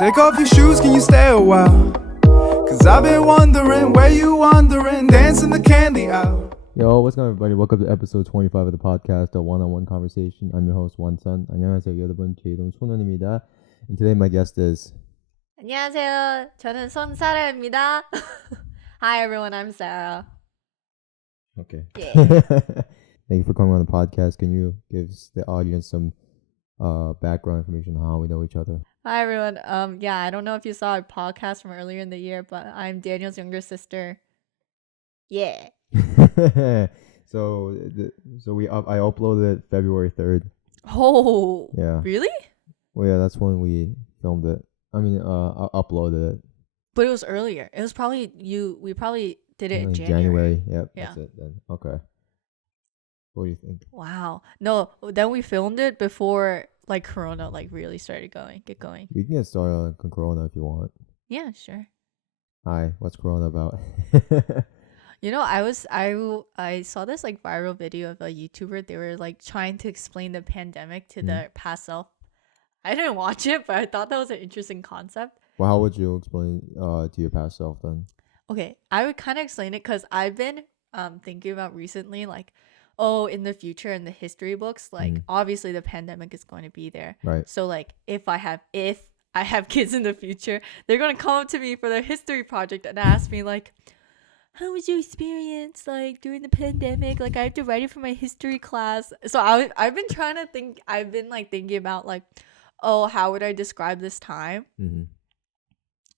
Take off your shoes, can you stay a while? Cause I've been wondering where you wandering, dancing the candy out. Yo, what's going on, everybody? Welcome to episode 25 of the podcast, a one-on-one conversation. I'm your host, 원선. 안녕하세요, 여러분. 제 이름 손원입니다. And today my guest is... 안녕하세요. 저는 손사라입니다. Hi, everyone. I'm Sarah. Okay. Yeah. Thank you for coming on the podcast. Can you give the audience some background information on how we know each other? Hi, everyone. I don't know if you saw our podcast from earlier in the year, but I'm Daniel's younger sister. Yeah. So I uploaded it February 3rd. Oh. Yeah. Really? Well, yeah, that's when we filmed it. I uploaded it. But it was earlier. It was probably we probably did it in January. Yep. Yeah. That's it then. Okay. What do you think? Wow. No, then we filmed it before like Corona really started get going. We can get started on Corona if you want. Yeah, sure. Hi, what's Corona about? You know, I saw this like viral video of a YouTuber. They were like trying to explain the pandemic to their past self. I didn't watch it, but I thought that was an interesting concept. Well, how would you explain to your past self then? Okay, I would kind of explain it because I've been thinking about recently, like, oh, in the future in the history books, like obviously the pandemic is going to be there. Right. So like if I have kids in the future, they're gonna come up to me for their history project and ask me like, how was your experience like during the pandemic? Like I have to write it for my history class. So I've been trying to think. I've been like thinking about like, oh, how would I describe this time? Mm-hmm.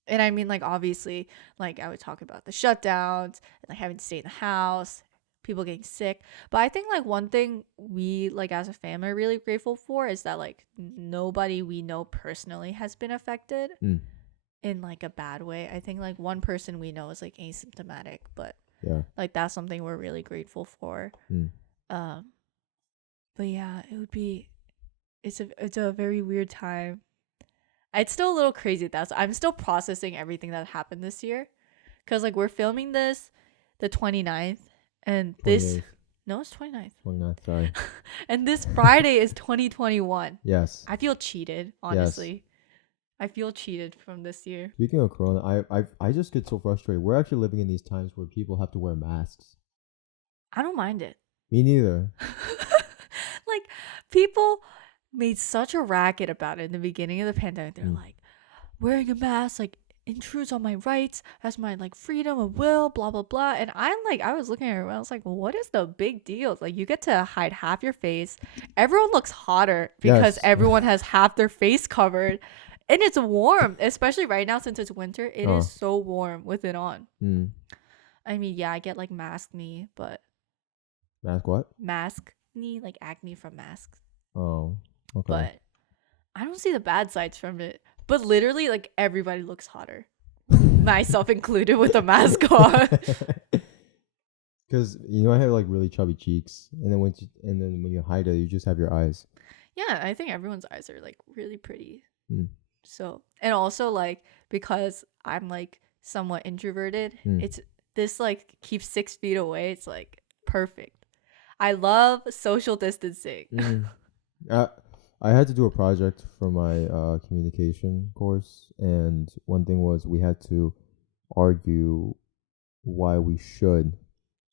And I mean, like, obviously, like, I would talk about the shutdowns and, like, having to stay in the house, people getting sick. But I think, like, one thing we, like, as a family are really grateful for is that, like, nobody we know personally has been affected in, like, a bad way. I think, like, one person we know is, like, asymptomatic. But, like, that's something we're really grateful for. But, yeah, it's a very weird time. It's still a little crazy that I'm still processing everything that happened this year, because like we're filming this the 29th and 28th. It's 29th. 29th, sorry. And this Friday is 2021. Yes. I feel cheated, honestly. Yes. I feel cheated from this year. Speaking of Corona, I just get so frustrated. We're actually living in these times where people have to wear masks. I don't mind it. Me neither. Like people made such a racket about it in the beginning of the pandemic. They're like, wearing a mask like intrudes on my rights as my like freedom of will, blah blah blah. And I was looking at everyone, I was like, well, what is the big deal? Like you get to hide half your face. Everyone looks hotter because everyone has half their face covered. And it's warm, especially right now since it's winter. It is so warm with it on. I mean, yeah, I get like mask knee, but mask what? Mask knee, like acne from masks. Oh. Okay. But I don't see the bad sides from it. But literally, like, everybody looks hotter. Myself included with a mask on. Because, I have, like, really chubby cheeks. And then when you hide it, you just have your eyes. Yeah, I think everyone's eyes are, like, really pretty. So, and also, like, because I'm, like, somewhat introverted, it's this, like, keeps 6 feet away. It's, like, perfect. I love social distancing. I had to do a project for my communication course, and one thing was we had to argue why we should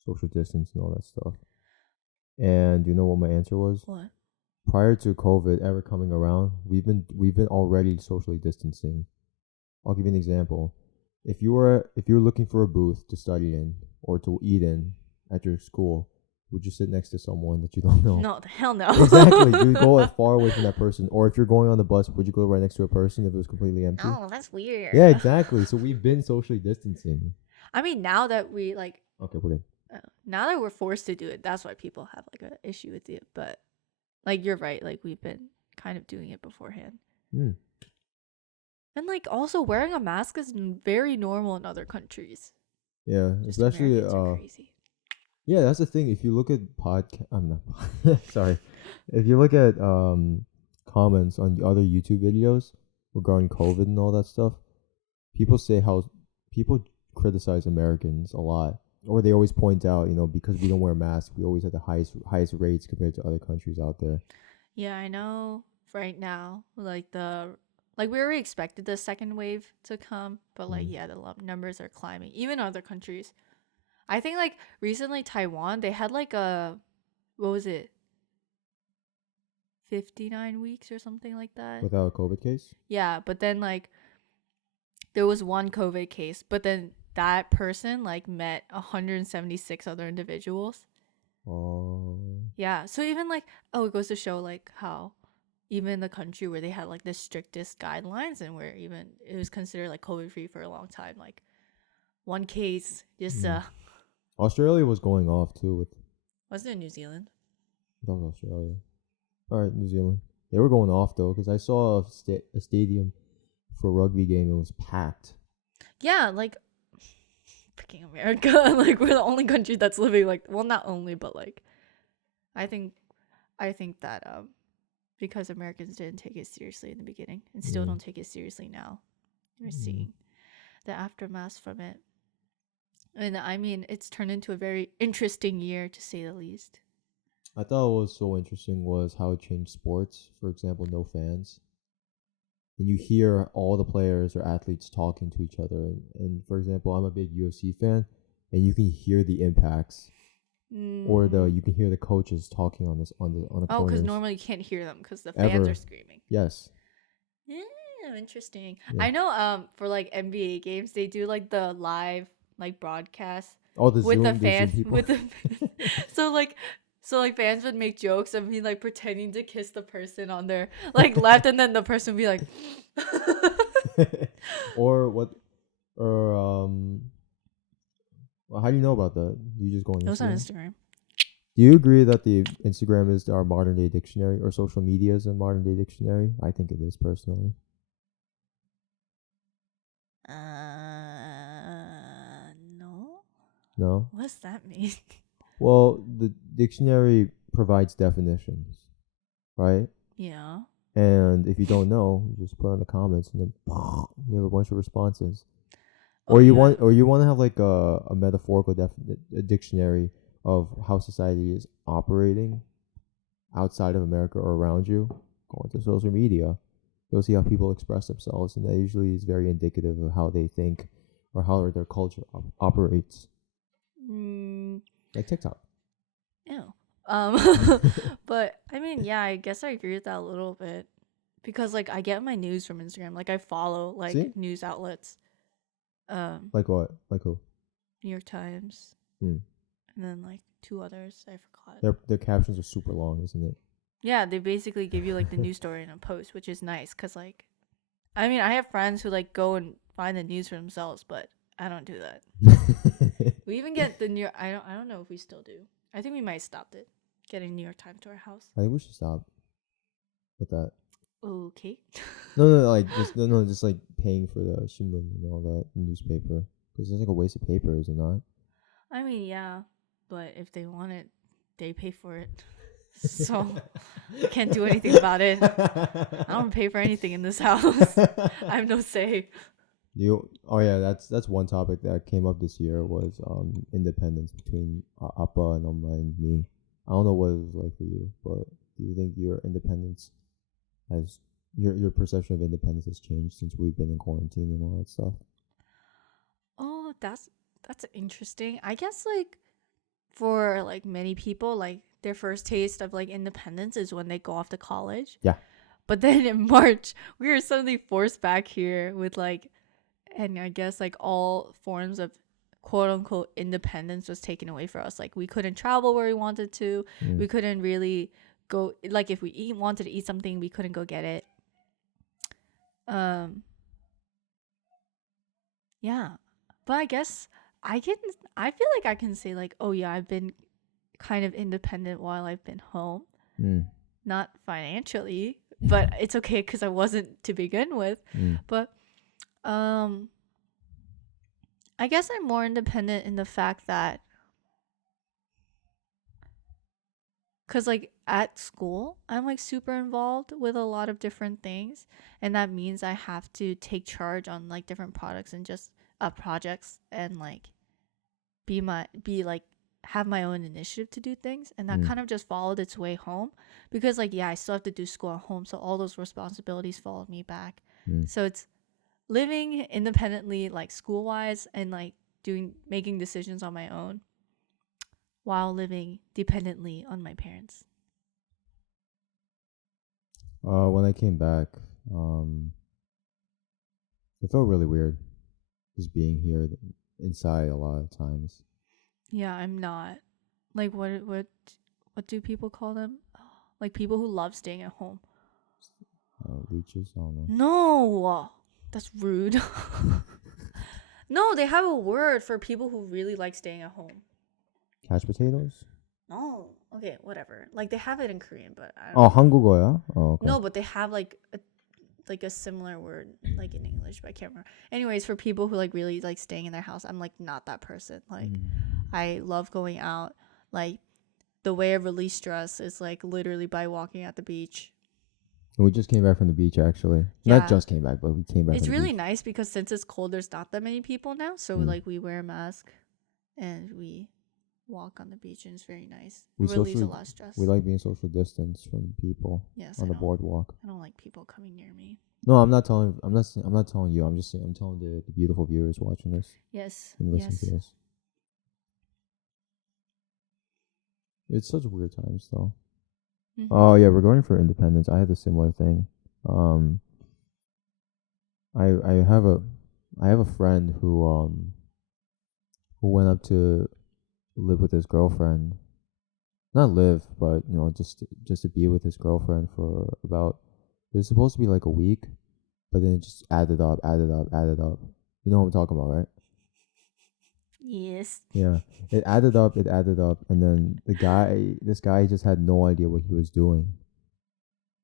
social distance and all that stuff. And you know what my answer was? What? Prior to COVID ever coming around, we've been already socially distancing. I'll give you an example. If you're looking for a booth to study in or to eat in at your school, would you sit next to someone that you don't know? No, the hell no. Exactly. You would go as far away from that person. Or if you're going on the bus, would you go right next to a person if it was completely empty? Oh, that's weird. Yeah, exactly. So we've been socially distancing. I mean, now that we like... Okay, we're good. Now that we're forced to do it, that's why people have like an issue with it. But like, you're right. Like, we've been kind of doing it beforehand. And like, also wearing a mask is very normal in other countries. Yeah, Just especially... crazy. Yeah, that's the thing. If you look at I'm not sorry. If you look at comments on other YouTube videos regarding COVID and all that stuff, people say how people criticize Americans a lot, or they always point out, because we don't wear masks, we always have the highest rates compared to other countries out there. Yeah, I know. Right now, like Like we already expected the second wave to come, but like Mm. yeah, the numbers are climbing. Even other countries. I think like recently Taiwan, they had like a what was it? 59 weeks or something like that. Without a COVID case? Yeah, but then like there was one COVID case, but then that person like met 176 other individuals. Oh. Yeah, so even like it goes to show like how even the country where they had like the strictest guidelines and where even it was considered like COVID free for a long time, like one case just Mm. Australia was going off too with wasn't it New Zealand? that was Australia. All right, New Zealand. They were going off though because I saw a stadium for a rugby game. It was packed. Yeah, like freaking America. Like we're the only country that's living like well not only but like I think that because Americans didn't take it seriously in the beginning and still don't take it seriously now. We're seeing the aftermath from it. And I mean, it's turned into a very interesting year to say the least. I thought what was so interesting was how it changed sports. For example, no fans. And you hear all the players or athletes talking to each other. And for example, I'm a big UFC fan, and you can hear the impacts, or you can hear the coaches talking on the corners. Oh, because normally you can't hear them because the fans Ever. are screaming. Yes. Yeah, interesting. Yeah. I know for like NBA games they do like the live like broadcast Oh, the with Zoom, the the fans Zoom people. with the so like fans would make jokes of me like pretending to kiss the person on their like left and then the person would be like Or what? Or well, how do you know about that? You just go on it was on Instagram? Instagram. Do you agree that the Instagram is our modern day dictionary, or social media is a modern day dictionary? I think it is personally. No. No? What does that mean? Well, the dictionary provides definitions, right? Yeah. And if you don't know, you just put in the comments, and then you have a bunch of responses. Oh, Or you yeah. want to have like a metaphorical a dictionary of how society is operating outside of America or around you. Go into social media, you'll see how people express themselves, and that usually is very indicative of how they think or how their culture operates. Like TikTok. Ew. But I mean, yeah, I guess I agree with that a little bit because like I get my news from Instagram. Like I follow like See? news outlets. Like what? Like who? New York Times, Hmm. and then like two others I forgot. Their captions are super long, isn't it? Yeah, they basically give you like the news story in a post, which is nice because like, I mean, I have friends who like go and find the news for themselves, but I don't do that. We even get the New York. I don't know if we still do. I think we might stop it. Getting New York Times to our house. I think we should stop with that. Okay. Just like paying for the shimbun and all that newspaper, because it's like a waste of paper, is it not? I mean, yeah, but if they want it, they pay for it. So I can't do anything about it. I don't pay for anything in this house. I have no say. That's one topic that came up this year was independence between Appa and Amma and me. I don't know what it was like for you, but do you think your independence has your perception of independence has changed since we've been in quarantine and all that stuff? Oh, that's interesting. I guess like for like many people, like their first taste of like independence is when they go off to college. Yeah. But then in March, we were suddenly forced back here with like, and I guess like all forms of quote unquote independence was taken away for us. Like we couldn't travel where we wanted to. We couldn't really go, like if we wanted to eat something, we couldn't go get it. Yeah. But I guess I feel like I can say like, oh yeah, I've been kind of independent while I've been home. Not financially, but it's okay because I wasn't to begin with. But I guess I'm more independent in the fact that because like at school I'm like super involved with a lot of different things, and that means I have to take charge on like different products and just projects, and like have my own initiative to do things, and that kind of just followed its way home because like yeah, I still have to do school at home, so all those responsibilities followed me back. So it's living independently, like school wise, and like making decisions on my own while living dependently on my parents. When I came back, it felt really weird just being here inside a lot of times. Yeah, I'm not. Like what do people call them? Like people who love staying at home. Leeches, I don't know. No, that's rude. No, they have a word for people who really like staying at home. Couch potatoes? No, okay, whatever. Like they have it in Korean, but I Oh, don't. 한국어야? Oh, okay. No, but they have like a similar word like in English, but I can't remember. Anyways, for people who like really like staying in their house, I'm like not that person. Like I love going out. Like the way I release stress is like literally by walking at the beach. We just came back from the beach, actually. Yeah. Not just came back, but we came back. It's from the really beach. nice because since it's cold, there's not that many people now. So like we wear a mask and we walk on the beach, and it's very nice. We It relieves a socially- lot of stress. We like being social distance from people Yes, on the boardwalk. I don't like people coming near me. No, I'm not telling. I'm not telling you. I'm just saying. I'm telling the beautiful viewers watching this Yes. and listening Yes. to this. It's such weird times, though. Mhm. Oh yeah, regarding for independence, I had a similar thing. I have a friend who went up to live with his girlfriend. Not live, but just to be with his girlfriend for about. It was supposed to be like a week, but then it just added up. You know what I'm talking about, right? Yes. Yeah, it added up, and then this guy just had no idea what he was doing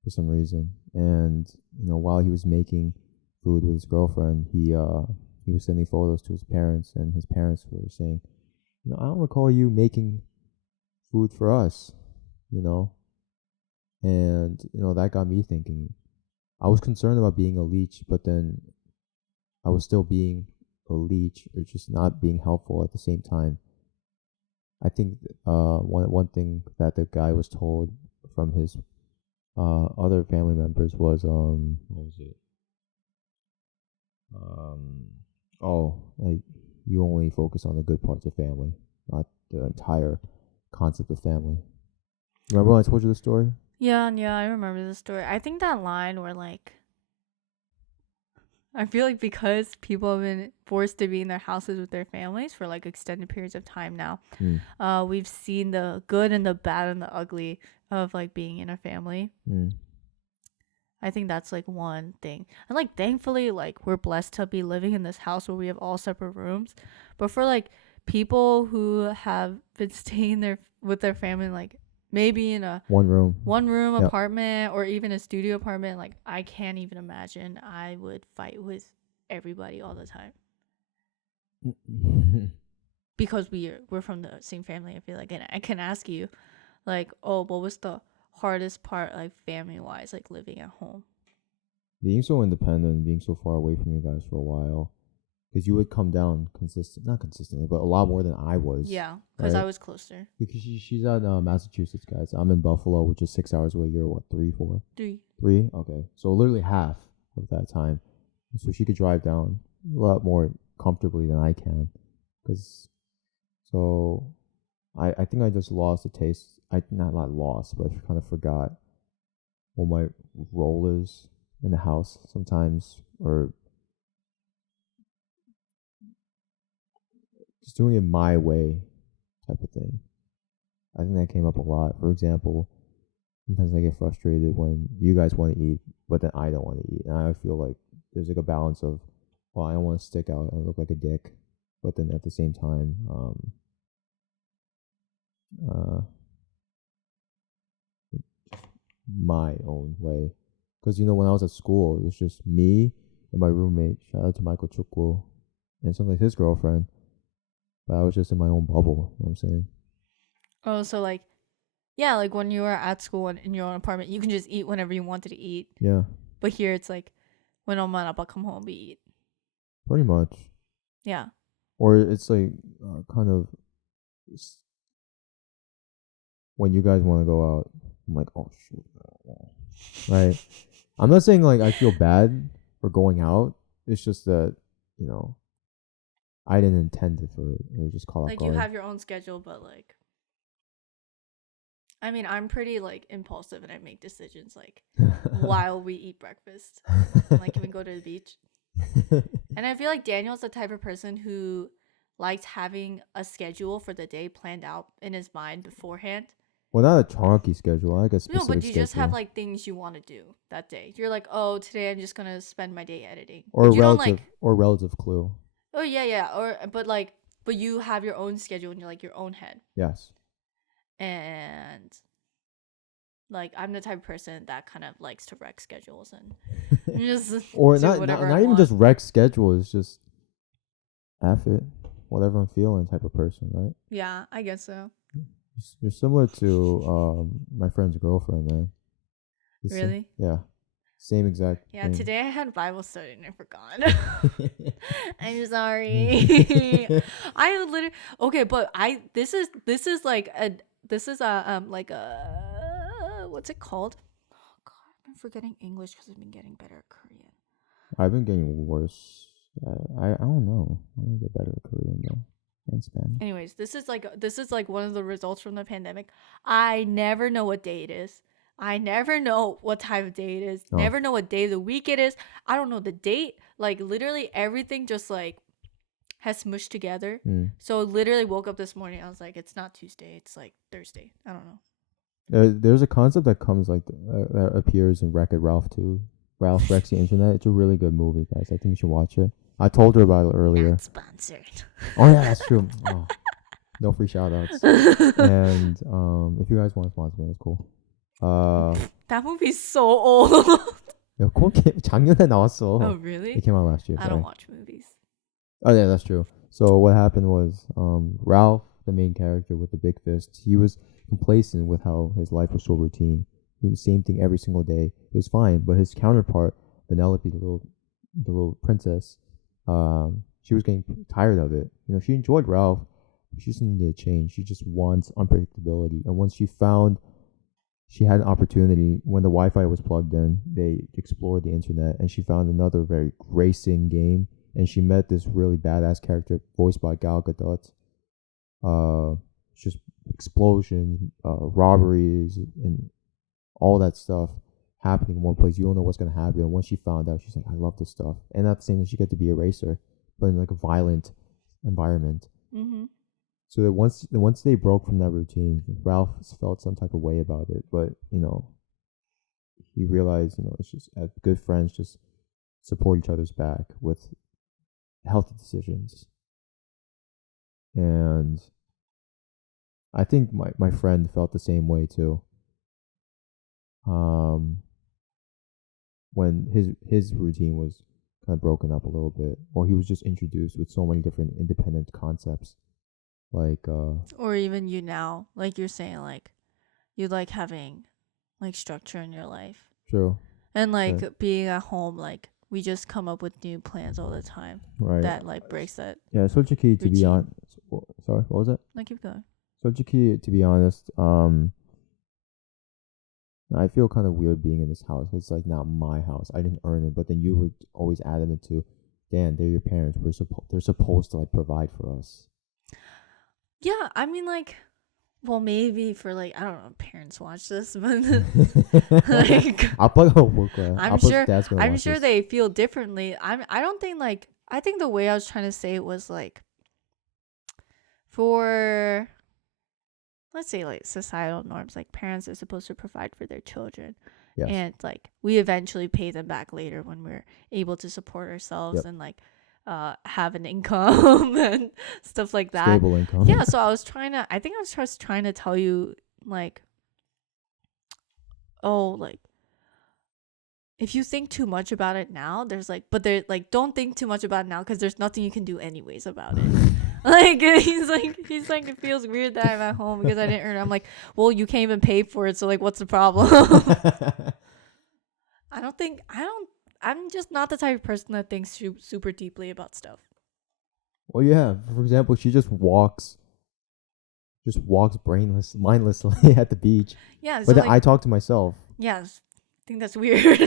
for some reason. And while he was making food with his girlfriend, he was sending photos to his parents, and his parents were saying, I don't recall you making food for us, and that got me thinking. I was concerned about being a leech, but then I was still being a leech, or just not being helpful at the same time. I think one thing that the guy was told from his other family members was what was it? Like you only focus on the good parts of family, not the entire concept of family. Remember when I told you the story? Yeah, I remember the story. I think that line where like I feel like because people have been forced to be in their houses with their families for like extended periods of time now, we've seen the good and the bad and the ugly of like being in a family. I think that's like one thing. And like thankfully like we're blessed to be living in this house where we have all separate rooms. But for like people who have been staying there with their family, like maybe in a one room yep. apartment, or even a studio apartment, like I can't even imagine I would fight with everybody all the time. Because we're from the same family, I feel like. And I can ask you like, what was the hardest part, like family wise, like living at home? Being so independent, being so far away from you guys for a while, because you would come down not consistently, but a lot more than I was. Yeah, because right? I was closer. Because she's at Massachusetts, guys. I'm in Buffalo, which is 6 hours away. You're what, 3, 4? 3. 3? Okay, so literally half of that time. So she could drive down a lot more comfortably than I can. I think I just lost the taste. Not lost, but I kind of forgot what my role is in the house sometimes, or just doing it my way type of thing. I think that came up a lot. For example, sometimes I get frustrated when you guys want to eat, but then I don't want to eat. And I feel like there's like a balance of, well, I don't want to stick out and look like a dick, but then at the same time, my own way. Because, when I was at school, it was just me and my roommate. Shout out to Michael Chukwu, and sometimes his girlfriend. But I was just in my own bubble. You know what I'm saying? Oh, so like, yeah, like when you were at school and in your own apartment, you can just eat whenever you wanted to eat. Yeah. But here it's like, when 엄마 and 아빠 come home, we eat. Pretty much. Yeah. Or it's like kind of when you guys want to go out, I'm like, oh shoot, right? I'm not saying like I feel bad or going out. It's just that, you know, I didn't intend it for it. It was just caught off Like you guard. have your own schedule, but like, I mean, I'm pretty like impulsive and I make decisions like while we eat breakfast. Like, can we go to the beach? And I feel like Daniel's the type of person who likes having a schedule for the day planned out in his mind beforehand. Well, not a chonky schedule. I guess No, specific but you just have schedule. like things you want to do that day. You're like, oh, today I'm just gonna spend my day editing. Or But you don't relative like, or relative clue. oh yeah, or but you have your own schedule in your like your own head. Yes. And like I'm the type of person that kind of likes to wreck schedules and just Or do not whatever not I even want. just rec schedule. It's just F it, whatever I'm feeling type of person, right? Yeah, I guess so. You're similar to my friend's girlfriend, man. Really? Yeah. Same exact Yeah, thing. today I had Bible study and I forgot. I'm sorry. I literally okay, but this is like a what's it called? Oh God, I'm forgetting English because I've been getting better at Korean. I've been getting worse. I don't know. I want to get better at Korean though. And Spanish. Anyways, this is like one of the results from the pandemic. I never know what day it is. I never know what time of day it is. Oh. Never know what day of the week it is. I don't know the date. Like literally everything just like has smushed together. So literally woke up this morning. I was like, it's not Tuesday. It's like Thursday. I don't know. There's a concept that comes like that appears in Wreck-It Ralph too. Ralph Wrecks the Internet. It's a really good movie, guys. I think you should watch it. I told her about it earlier. Not sponsored. Oh yeah, that's true. Oh, no free shout outs. And if you guys want to sponsor me, that's cool. That movie's so old. 야, 작년에 나왔어. Oh really? It came out last year. I don't watch movies. Oh yeah, that's true. So what happened was, Ralph, the main character with the big fist, he was complacent with how his life was so routine. He did the same thing every single day. It was fine, but his counterpart, Penelope, the little princess, she was getting tired of it. You know, she enjoyed Ralph, but she just needed a change. She just wants unpredictability. And once she had an opportunity when the Wi-Fi was plugged in, they explored the internet and she found another very racing game. And she met this really badass character voiced by Gal Gadot. Just explosions, robberies, and all that stuff happening in one place. You don't know what's gonna happen. And once she found out, she's like, I love this stuff. And not saying that she got to be a racer, but in like a violent environment. Mm-hmm. So that once they broke from that routine, Ralph felt some type of way about it. But you know, he realized, you know, it's just good friends just support each other's back with healthy decisions. And I think my friend felt the same way too. When his routine was kind of broken up a little bit, or he was just introduced with so many different independent concepts, like or even you now, like you're saying, like you like having like structure in your life. True. And like being at home, like we just come up with new plans all the time. Right. That like breaks that. Yeah, 솔직히 to be routine. honest, sorry, what was it? No, keep going. 솔직히 to be honest, I feel kind of weird being in this house. It's like not my house. I didn't earn it, but then you were always adamant to, Dan, they're your parents. They're supposed to like provide for us. Yeah, I mean like, well maybe for like I don't know if parents watch this, but like 아빠가 볼 거야. I'm 아빠's sure dad's gonna I'm watch sure this. they feel differently. I don't think like I think the way I was trying to say it was like for let's say like societal norms, like parents are supposed to provide for their children. Yes. And like we eventually pay them back later when we're able to support ourselves Yep. and like have an income and stuff like that. Stable income. Yeah, so I was just trying to tell you like, oh, like if you think too much about it now, there's like, but there like don't think too much about it now because there's nothing you can do anyways about it. Like he's like it feels weird that I'm at home because I didn't earn it. I'm like, well, you can't even pay for it, so like, what's the problem? I'm just not the type of person that thinks super deeply about stuff. Well, yeah. For example, she just walks mindlessly at the beach. Yeah, so But then like, I talk to myself. yeah, I think that's weird.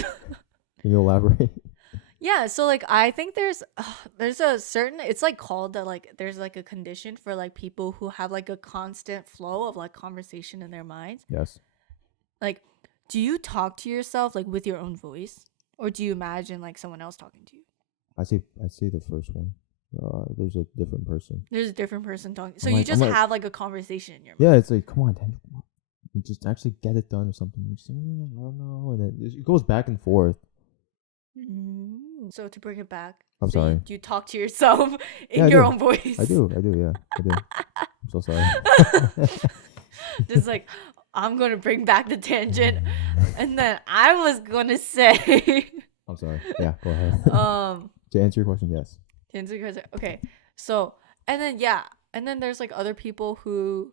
Can you elaborate? Yeah, so like I think there's a certain, it's like called that, like there's like a condition for like people who have like a constant flow of like conversation in their minds. Yes. Like, do you talk to yourself like with your own voice, or do you imagine like someone else talking to you? I see the first one. There's a different person. There's a different person talking. So I'm you like- I'm just like- have like a conversation in your Yeah, mind. it's like, come on, Daniel, come on. And just actually get it done or something. I'm just, I don't know, and then it goes back and forth. So to bring it back, I'm so sorry. you talk to yourself in Yeah, I your do. own voice. I do, yeah, I do. I'm so sorry. Just like, I'm gonna bring back the tangent, and then I was gonna say, I'm sorry. Yeah, go ahead. To answer your question, yes. to answer your question, okay. So and then there's like other people who,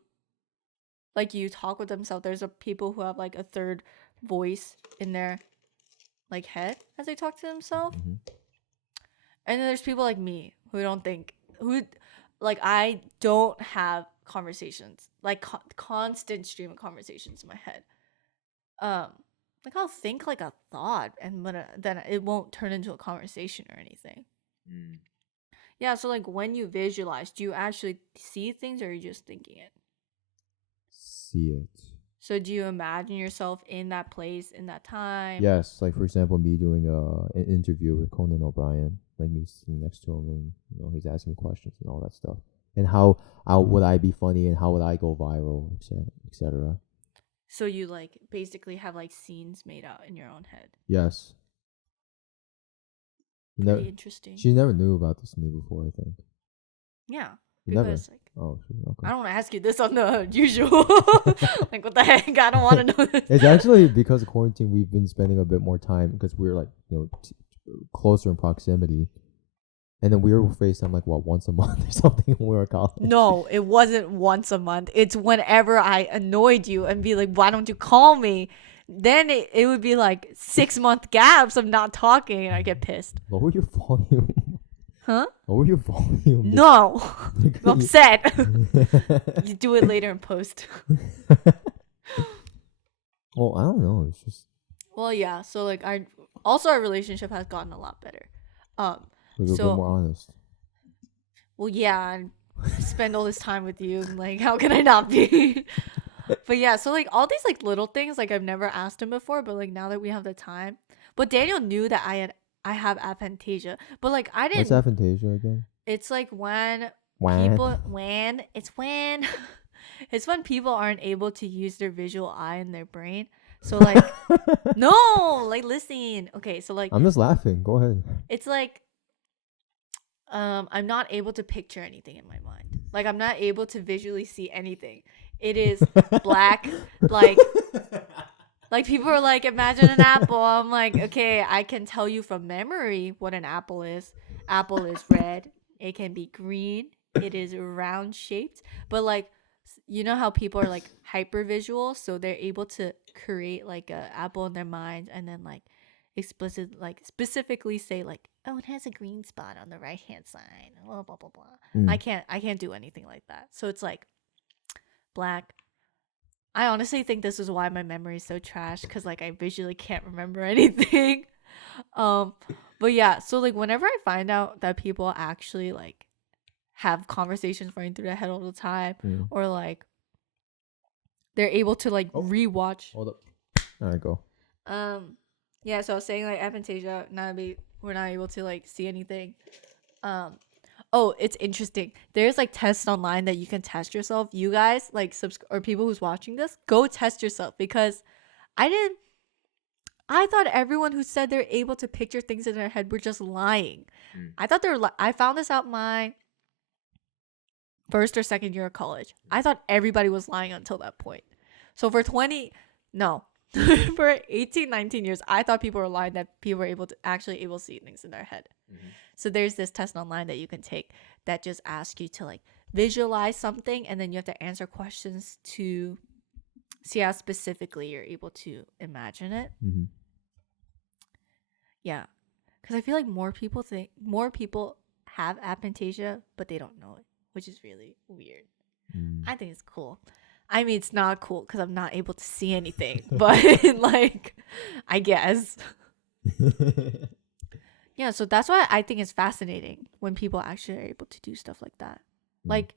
like, you talk with themselves. There's a people who have like a third voice in their like head as they talk to themselves. Mhm. And then there's people like me who don't think, who like, I don't have conversations, like constant stream of conversations in my head. Like I'll think like a thought, and then it won't turn into a conversation or anything. Yeah, so like when you visualize, do you actually see things, or are you just thinking it? See it. So do you imagine yourself in that place, in that time? Yes, like for example, me doing an interview with Conan O'Brien, like me sitting next to him, and he's asking me questions and all that stuff, and how would I be funny, and how would I go viral, etc. So you like basically have like scenes made out in your own head. Yes. Pretty interesting. She never knew about this to me before, I think. Yeah. You never? Because like, Oh, okay. I don't want to ask you this on the usual. Like, what the heck? I don't want to know this. It's actually because of quarantine, we've been spending a bit more time because we're like, closer in proximity. And then we were FaceTime like, what, once a month or something when we were at college? No, it wasn't once a month. It's whenever I annoyed you and be like, why don't you call me? Then it would be like 6-month gaps of not talking, and I get pissed. Lower your volume. Huh? Lower your volume. No. I'm upset. You do it later in post. Well, I don't know. It's just Well, yeah. So like, our relationship has gotten a lot better. we're a bit So- more honest. Well, yeah, I spend all this time with you. Like, how can I not be? But yeah, so like all these like little things, like I've never asked him before, but like now that we have the time. But Daniel knew that I have aphantasia, but like I What's didn't. aphantasia again? It's like when When? people when it's when it's when people aren't able to use their visual eye in their brain. So like no, like listen. Okay, so like I'm just laughing. Go ahead. it's like I'm not able to picture anything in my mind. Like I'm not able to visually see anything. It is black, like people are like, imagine an apple. I'm like, okay, I can tell you from memory what an apple is. Apple is red. It can be green. It is round shaped. But like, you know how people are like hyper visual, so they're able to create like a apple in their mind, and then like specifically say like, oh, it has a green spot on the right hand side. Blah blah blah blah. Mm. I can't do anything like that. So it's like black. I honestly think this is why my memory is so trash, because like I visually can't remember anything. But yeah, so like whenever I find out that people actually like have conversations running through their head all the time, Mm. or like they're able to like Oh. rewatch. Hold up. All right, go. Yeah, so I was saying like aphantasia, we're not able to like see anything. Oh, it's interesting. There's like tests online that you can test yourself. You guys like or people who's watching this, go test yourself, because I thought everyone who said they're able to picture things in their head were just lying. I thought I found this out my first or second year of college. I thought everybody was lying until that point. So for 18, 19 years, I thought people were lying, that people were able to see things in their head. So there's this test online that you can take that just asks you to like visualize something, and then you have to answer questions to see how specifically you're able to imagine it. Mm-hmm. Yeah, because I feel like more people have aphantasia, but they don't know it, which is really weird. I think it's cool. I mean, it's not cool because I'm not able to see anything, but like, I guess. Yeah, so that's why I think it's fascinating when people actually are able to do stuff like that. Like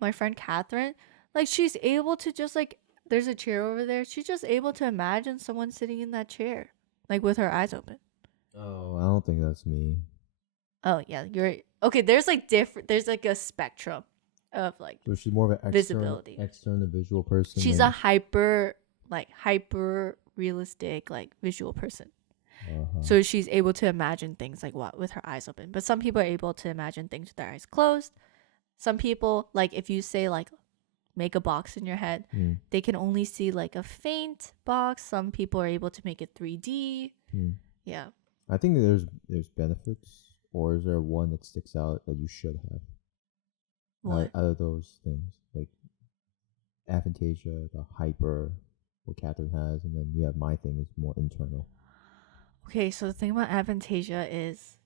my friend Catherine, like she's able to just like there's a chair over there. She's just able to imagine someone sitting in that chair, like with her eyes open. Oh, I don't think that's me. Oh yeah, you're okay. There's like different. There's like a spectrum of like So she's more of an visibility. external visual person. She's a hyper realistic like visual person. So she's able to imagine things like what with her eyes open. But some people are able to imagine things with their eyes closed. Some people, like if you say like make a box in your head, they can only see like a faint box. Some people are able to make it 3D. Yeah. I think there's benefits, or is there one that sticks out that you should have? What? Out of those things, like aphantasia, the hyper, what Catherine has, and then you have my thing is more internal. Okay, so the thing about aphantasia is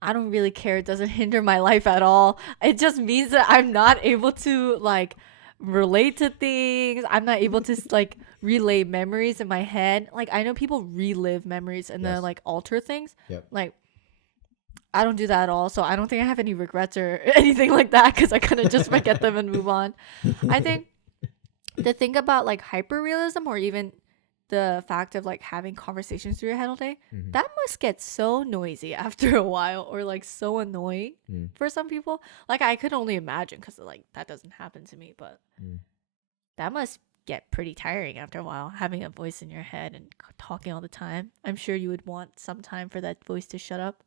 I don't really care. It doesn't hinder my life at all. It just means that I'm not able to like relate to things. I'm not able to like relay memories in my head. Like I know people relive memories and then like alter things. Yep. Like I don't do that at all. So I don't think I have any regrets or anything like that because I kind of just forget them and move on. I think the thing about like hyperrealism or even the fact of like having conversations through your head all day, that must get so noisy after a while or like so annoying for some people. Like I could only imagine because like that doesn't happen to me, but that must get pretty tiring after a while having a voice in your head and talking all the time. I'm sure you would want some time for that voice to shut up.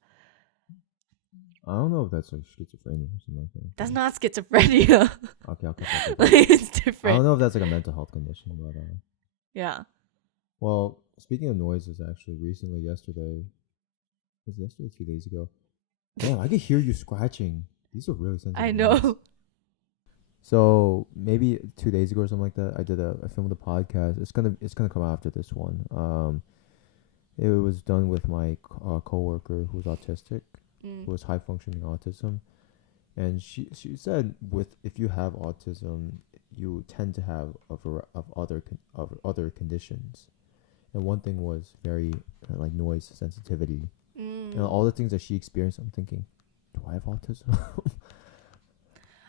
I don't know if that's like schizophrenia or something like that. That's not schizophrenia. Okay. Like, it's different. I don't know if that's like a mental health condition, but yeah. Well, speaking of noises, actually, recently, yesterday, was it yesterday or 2 days ago? Damn, I could hear you scratching. These are really sensitive. I know. Noises. So maybe 2 days ago or something like that, I filmed a podcast. It's gonna come after this one. It was done with my coworker who's autistic, who has high functioning autism, and she said if you have autism, you tend to have other conditions. And one thing was very like noise sensitivity. And all the things that she experienced, I'm thinking, do I have autism?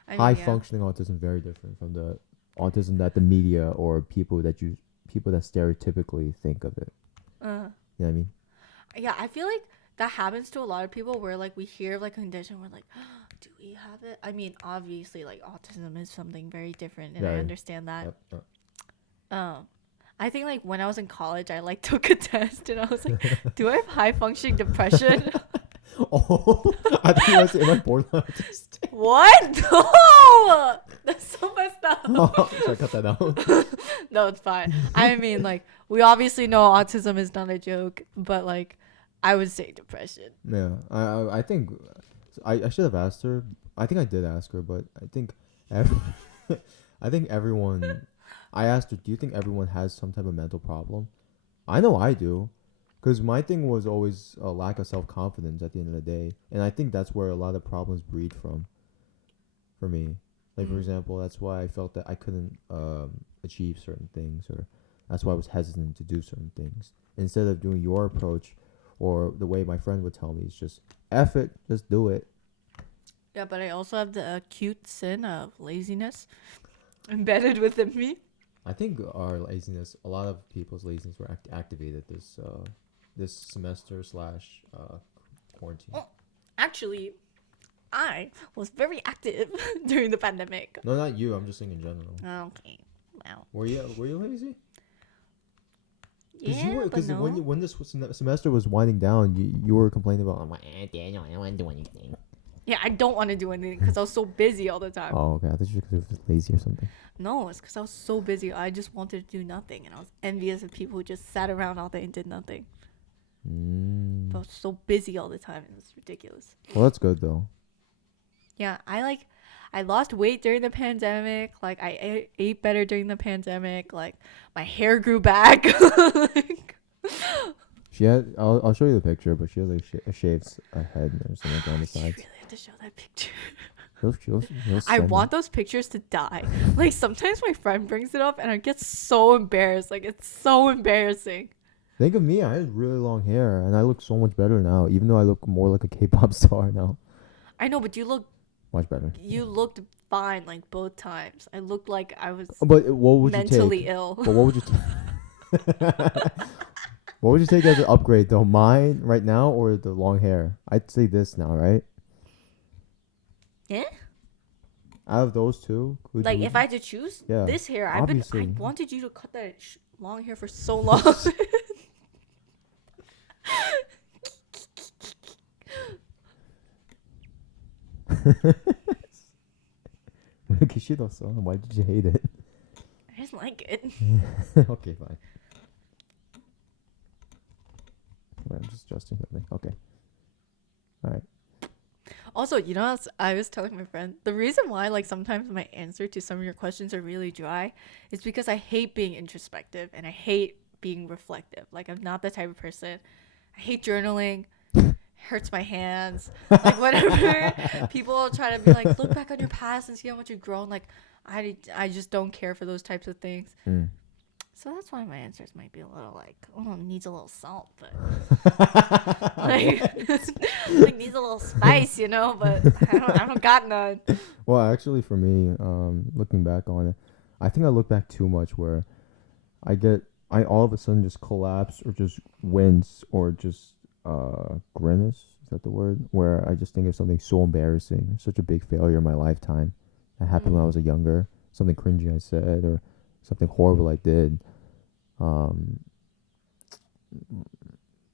High functioning autism, very different from the autism that the media or people that stereotypically think of it. You know what I mean? Yeah, I feel like that happens to a lot of people where like we hear of like a condition, we're like, oh, do we have it? I mean, obviously like autism is something very different and I understand that. Yep. I think like when I was in college, I like took a test and I was like, do I have high functioning depression? Oh, I think I was in my borderline autistic. What? No, that's so messed up. Oh, should I cut that out? No, it's fine. I mean, like we obviously know autism is not a joke, but like I would say depression. Yeah, I think I should have asked her. I think I did ask her, but I think everyone. I asked her, do you think everyone has some type of mental problem? I know I do. Because my thing was always a lack of self-confidence at the end of the day. And I think that's where a lot of problems breed from. For me. Like, for example, that's why I felt that I couldn't achieve certain things. Or that's why I was hesitant to do certain things. Instead of doing your approach or the way my friend would tell me, it's just, F it, just do it. Yeah, but I also have the acute sin of laziness embedded within me. I think our laziness, a lot of people's laziness were activated this semester / quarantine. Well, actually, I was very active during the pandemic. No, not you. I'm just saying in general. Okay. Wow. Were you lazy? Yeah, because no. when this semester was winding down, you were complaining about, I'm like, Daniel, I don't want to do anything. Yeah, I don't want to do anything because I was so busy all the time. Oh, okay. I thought you were just lazy or something. No, it's because I was so busy. I just wanted to do nothing, and I was envious of people who just sat around all day and did nothing. But I was so busy all the time. It was ridiculous. Well, that's good though. Yeah, I lost weight during the pandemic. Like I ate better during the pandemic. Like my hair grew back. Like, she had. I'll show you the picture, but she has like a shaved head or something like on the sides. You really have to show that picture. I want those pictures to die. Like sometimes my friend brings it up and I get so embarrassed. Like it's so embarrassing. Think of me. I had really long hair, and I look so much better now. Even though I look more like a K-pop star now. I know, but Much better. you looked fine like both times. I looked like I was But what would you mentally take? ill. But what would you what would you take as an upgrade though? Mine right now or the long hair? I'd say this now, right? Yeah. Out of those two, Like if I had to choose Yeah, this hair, I obviously. wanted you to cut that long hair for so long. 이렇게 싫었어? Why did you hate it? I just like it. Okay, fine. Wait, I'm just adjusting something. Okay. All right. Also, you know, I was telling my friend, the reason why like sometimes my answer to some of your questions are really dry is because I hate being introspective and I hate being reflective. Like I'm not the type of person. I hate journaling. Hurts my hands. Like whatever. People try to be like, look back on your past and see how much you've grown. Like I just don't care for those types of things. Mm. So that's why my answers might be a little like, oh, needs a little salt, but like, like needs a little spice, you know. But I don't got none. Well, actually, for me, looking back on it, I think I look back too much where I all of a sudden just collapse or just wince or just grimace. Is that the word? Where I just think of something so embarrassing, such a big failure in my lifetime that happened when I was younger, something cringy I said or something horrible I did.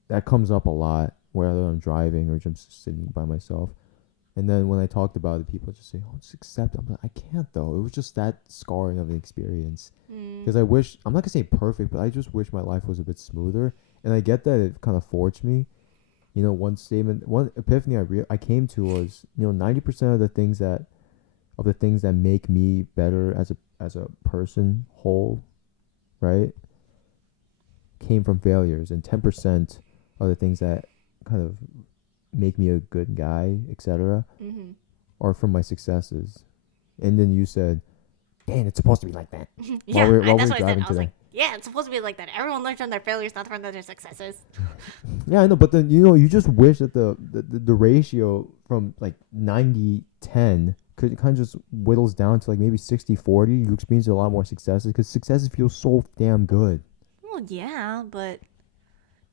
That comes up a lot, whether I'm driving or just sitting by myself. And then when I talked about it, people just say, "Oh, just accept it." I'm like, I can't though. It was just that scarring of an experience. Because I wish, I'm not gonna say perfect, but I just wish my life was a bit smoother. And I get that it kind of forged me. You know, one epiphany I came to was, 90% of the things that make me better as a person whole, right, came from failures, and 10% of the things that kind of make me a good guy, etc., are from my successes. And then you said, "Dang, it's supposed to be like that." Yeah, while that's we're what I said. driving I was today. like, yeah, it's supposed to be like that. Everyone learns from their failures, not from their successes. Yeah, I know, but then you just wish that the ratio from like 90-10 could kind of just whittles down to like maybe 60-40. You experience a lot more successes because successes feel so damn good. Well, yeah, but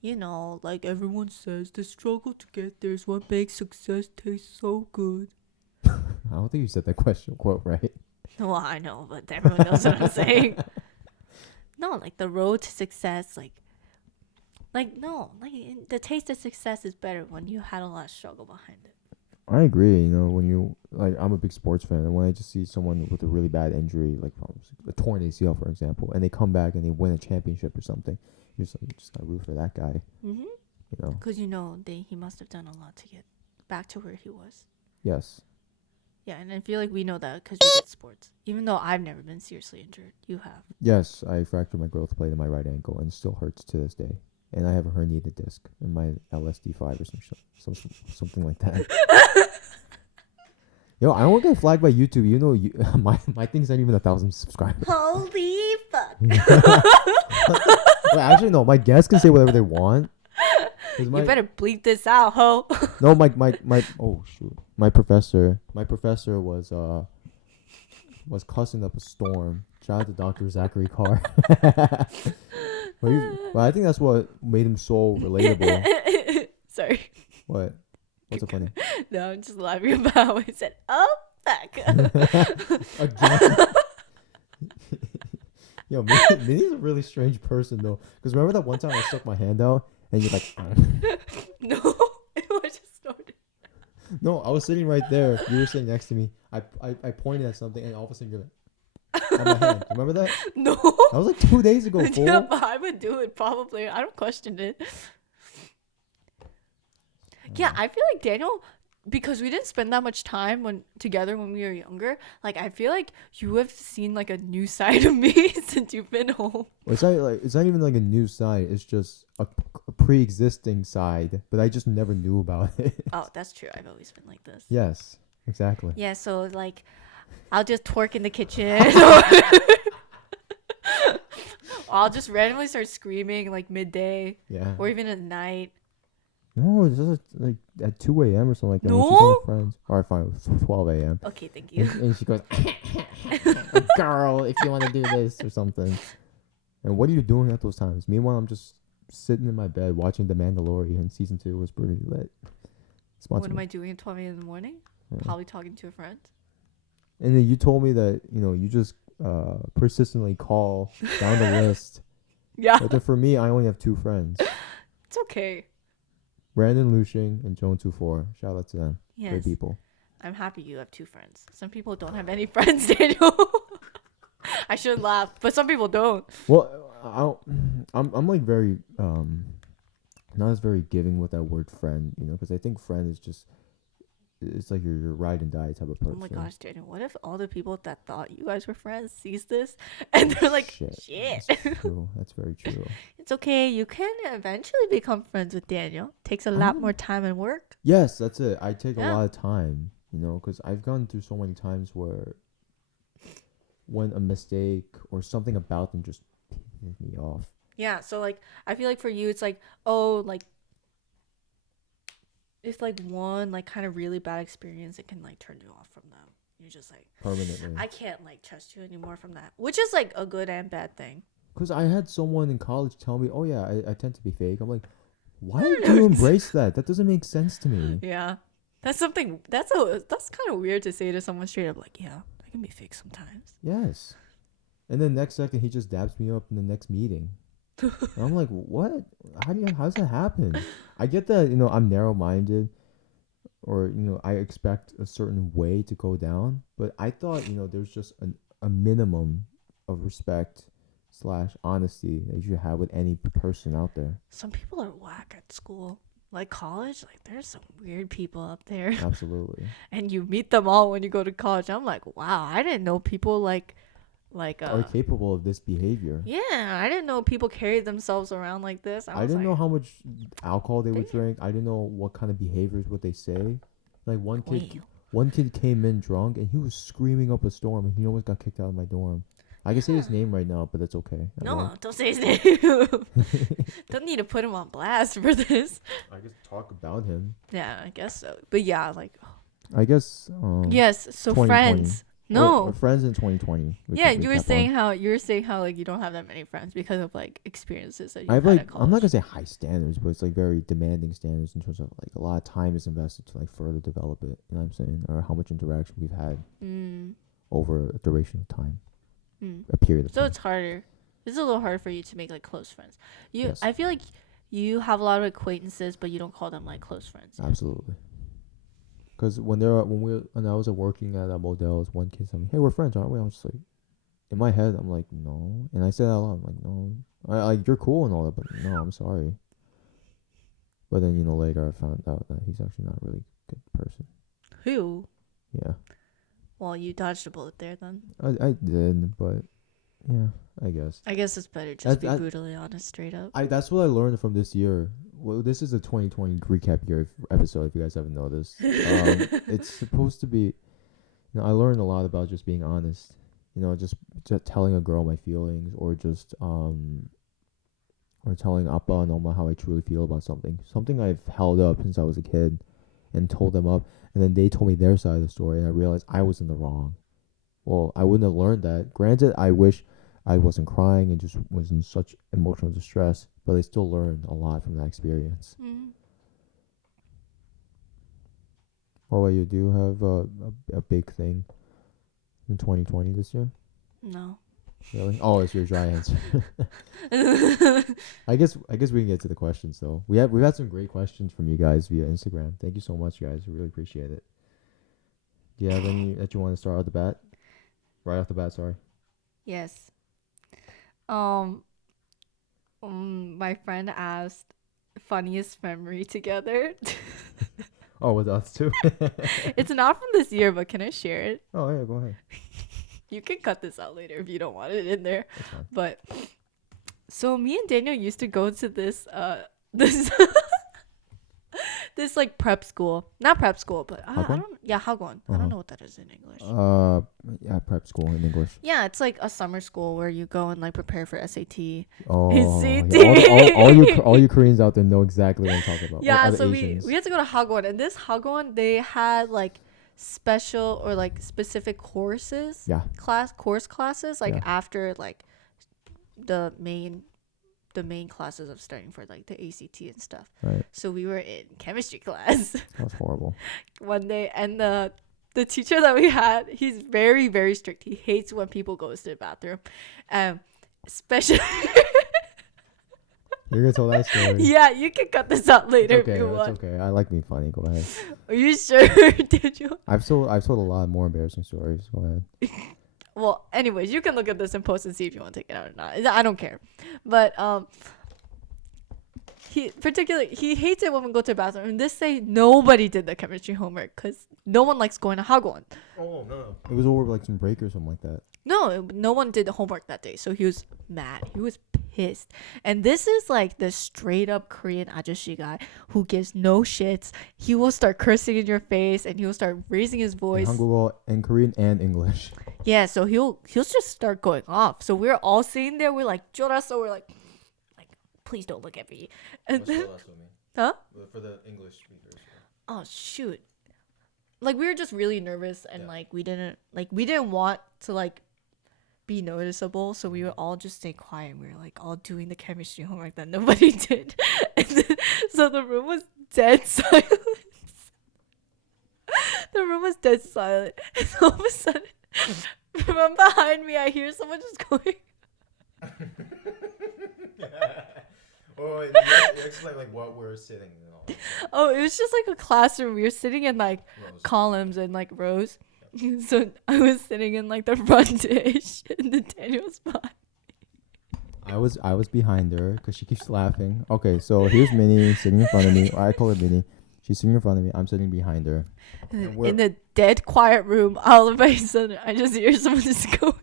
like everyone says, the struggle to get there is what makes success taste so good. I don't think you said that quote right. Well, I know, but everyone knows what I'm saying. No, like the road to success, no, like the taste of success is better when you had a lot of struggle behind it. I agree. When you I'm a big sports fan, and when I just see someone with a really bad injury, like a torn ACL, for example, and they come back and they win a championship or something, you just gotta root for that guy. Because he must have done a lot to get back to where he was. Yes. Yeah, and I feel like we know that because we did sports. Even though I've never been seriously injured, you have. Yes, I fractured my growth plate in my right ankle, and it still hurts to this day. And I have a herniated disc in my LSD5 or something like that. Yo, I won't get flagged by YouTube. My thing's not even 1,000 subscribers. Holy fuck. Well, actually, no. My guests can say whatever they want. You better bleep this out, ho. No, my oh shoot. My professor was cussing up a storm. Shout out to Dr. Zachary Carr. Well, I think that's what made him so relatable. Sorry. What? What's so funny? No, I'm just laughing about how I said, "Oh fuck." Again. Yo, Minnie's a really strange person though. Because remember that one time I stuck my hand out and you're like, No, it was just snorted. No, I was sitting right there. You were sitting next to me. I pointed at something and all of a sudden you're like, on my hand. Remember that? No. That was like 2 days ago, fool. Yeah, but I would do it probably. I don't question it. Yeah, I feel like Daniel, because we didn't spend that much time together when we were younger. Like, I feel like you have seen like a new side of me since you've been home. Well, it's not even like a new side. It's just a pre-existing side, but I just never knew about it. Oh, that's true. I've always been like this. Yes, exactly. Yeah, so like, I'll just twerk in the kitchen, I'll just randomly start screaming like midday Yeah. or even at night. No, it's just like at 2 a.m. or something like that. When she's No? with her friends. All right, fine. It's 12 a.m. Okay, thank you. And she goes, girl, if you want to do this or something. And what are you doing at those times? Meanwhile, I'm just sitting in my bed watching The Mandalorian. Season 2 was pretty lit. What am I doing at 12 a.m. in the morning? Yeah. Probably talking to a friend. And then you told me that, you just persistently call down the list. Yeah. But then for me, I only have 2 friends. It's okay. Brandon Lushing and Joan24. Shout out to them. Yes. Great people. I'm happy you have 2 friends. Some people don't have any friends, Daniel. I should laugh, but some people don't. Well, I'm like very not as very giving with that word friend, because I think friend is just, it's like your ride and die type of person. Oh my gosh, Daniel, what if all the people that thought you guys were friends sees this and they're like, shit. That's true. That's very true. It's okay. You can eventually become friends with Daniel. Takes a lot more time and work. Yes, that's it. I take a Yeah. lot of time, because I've gone through so many times where when a mistake or something about them just pisses me off. Yeah, so like I feel like for you it's like, oh, like if like one like kind of really bad experience, it can like turn you off from them. You're just like, Permanently. I can't like trust you anymore from that, which is like a good and bad thing. Because I had someone in college tell me, oh yeah, I tend to be fake. I'm like, why do you embrace that? That doesn't make sense to me. Yeah, that's something that's kind of weird to say to someone straight up. Like, yeah, I can be fake sometimes. Yes. And then next second he just dabs me up in the next meeting. And I'm like, what? How's that happen? I get that, I'm narrow minded, or I expect a certain way to go down, but I thought, there's just a minimum of respect / honesty that you should have with any person out there. Some people are whack at school. Like college, like there's some weird people up there. Absolutely. And you meet them all when you go to college. I'm like, wow, I didn't know people Are capable of this behavior. yeah, I didn't know people carried themselves around like this. I didn't know how much alcohol they would Damn. drink. I didn't know what kind of behaviors would they say. Like one kid Wow. One kid came in drunk and he was screaming up a storm and he almost got kicked out of my dorm. I can say his name right now, but that's okay. I No, won't. don't say his name. Don't need to put him on blast for this. I just talk about him. Yeah, I guess so. But yeah, like I guess. yes. So 2020. friends. No. Or friends in 2020. Yeah, you were saying how like you don't have that many friends because of like experiences that you I have had like at I'm not college. gonna say high standards, but it's like very demanding standards in terms of like a lot of time is invested to like further develop it. You know what I'm saying? Or how much interaction we've had over a duration of time, a period of So time. it's harder. It's a little harder for you to make like close friends. Yes. I feel like you have a lot of acquaintances, but you don't call them like close friends. Absolutely. Because when I was working at Modell's, one kid told me, "Hey, we're friends, aren't we?" I was just like, in my head, I'm like, "No," and I said that out loud. I'm like, "No, like you're cool and all that, but no, I'm sorry." But then later I found out that he's actually not a really good person. Who? Yeah, Well, you dodged a bullet there then. I did, but yeah, I guess. I guess it's better just be I- brutally honest straight up. That's what I learned from this year. Well, this is a 2020 recap year episode. If you guys haven't noticed, it's supposed to be. I learned a lot about just being honest. Just telling a girl my feelings, or just or telling Appa and Oma how I truly feel about something. Something I've held up since I was a kid, and told them up, and then they told me their side of the story, and I realized I was in the wrong. Well, I wouldn't have learned that. Granted, I wish I wasn't crying and just was in such emotional distress, but I still learned a lot from that experience. What about you? Do you have a big thing in 2020 this year? No. Really? Oh, it's your dry answer. I guess we can get to the questions though. We've had some great questions from you guys via Instagram. Thank you so much, guys. We really appreciate it. Do you have any that you want to start off the bat? Right off the bat, sorry. Yes. My friend asked funniest memory together. Oh, with us too. It's not from this year, but can I share it? Oh yeah, go ahead. You can cut this out later if you don't want it in there. That's fine. But so me and Daniel used to go to this this this like prep school, not prep school, but I Hagwon? don't. Yeah, hagwon. I Uh-huh. don't know what that is in English. Yeah, prep school in English. Yeah, it's like a summer school where you go and like prepare for SAT. Oh, ACT. yeah, all you Koreans out there know exactly what I'm talking about. Or Yeah, other so Asians. we had to go to hagwon, and this hagwon they had like special or like specific courses, Yeah. course classes like Yeah. after like the main classes of studying for like the ACT and stuff. Right. So we were in chemistry class That was horrible. one day, and the teacher that we had, he's very very strict. He hates when people goes to the bathroom, especially. You're gonna tell that story. Yeah, you can cut this out later It's okay. if you It's want. okay. I like being funny. Go ahead. Are you sure? Did you? I've told a lot more embarrassing stories. Go ahead. Well, anyways, you can look at this and post and see if you want to take it out or not. I don't care. But he hates it when we go to the bathroom. And this day nobody did the chemistry homework because no one likes going to hagwon. Oh no. It was over like some break or something like that. No one did the homework that day, so he was mad. He was pissed. And this is like the straight up Korean ajashi guy who gives no shits. He will start cursing in your face and he'll start raising his In voice. Hangul, in Korean and English. Yeah, so he'll just start going off. So we're all sitting there. We're like, "Joraso," we're like, please don't look at me. And then, huh? For the English speakers. Oh shoot! Like we were just really nervous, and like we didn't want to like be noticeable, so we would all just stay quiet. And we were like all doing the chemistry homework that nobody did, and then, so the room was dead silent. The room was dead silent, and all of a sudden, from behind me, I hear someone just going. Oh, you explain like what we're sitting in. Oh, it was just like a classroom. We were sitting in like columns and like rows. So I was sitting in like the front dish, and then Daniel was behind. I was behind her because she keeps laughing. Okay, so here's Minnie sitting in front of me. I call her Minnie. She's sitting in front of me. I'm sitting behind her. In the dead quiet room, all of a sudden, I just hear someone just going.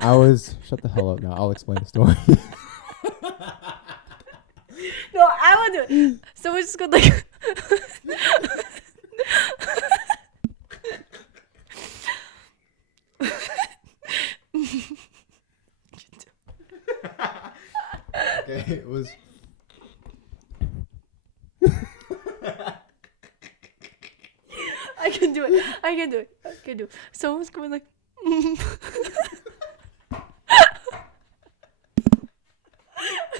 Shut the hell up now. I'll explain the story. No, I want to do it. So we're just going like. Okay, it was. I can do it. Someone's going like.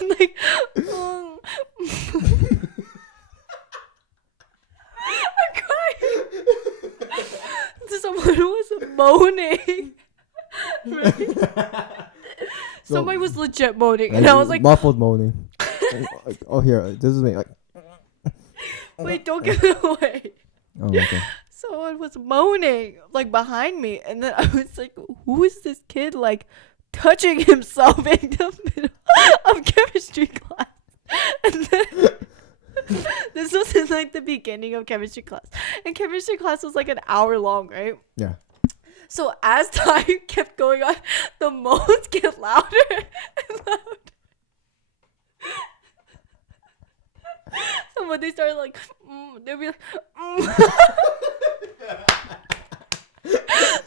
And like. I'm crying. Someone was moaning. Somebody was legit moaning, and I was like, muffled moaning. Oh, here, this is me. Like, wait, don't give it away. oh, okay. Someone was moaning like behind me, and then I was like, who is this kid like touching himself in the middle of chemistry class? And then this was in like the beginning of chemistry class, and chemistry class was like an hour long, right? Yeah. So as time kept going on, the moans get louder and louder. So when they started like, they'd be like, I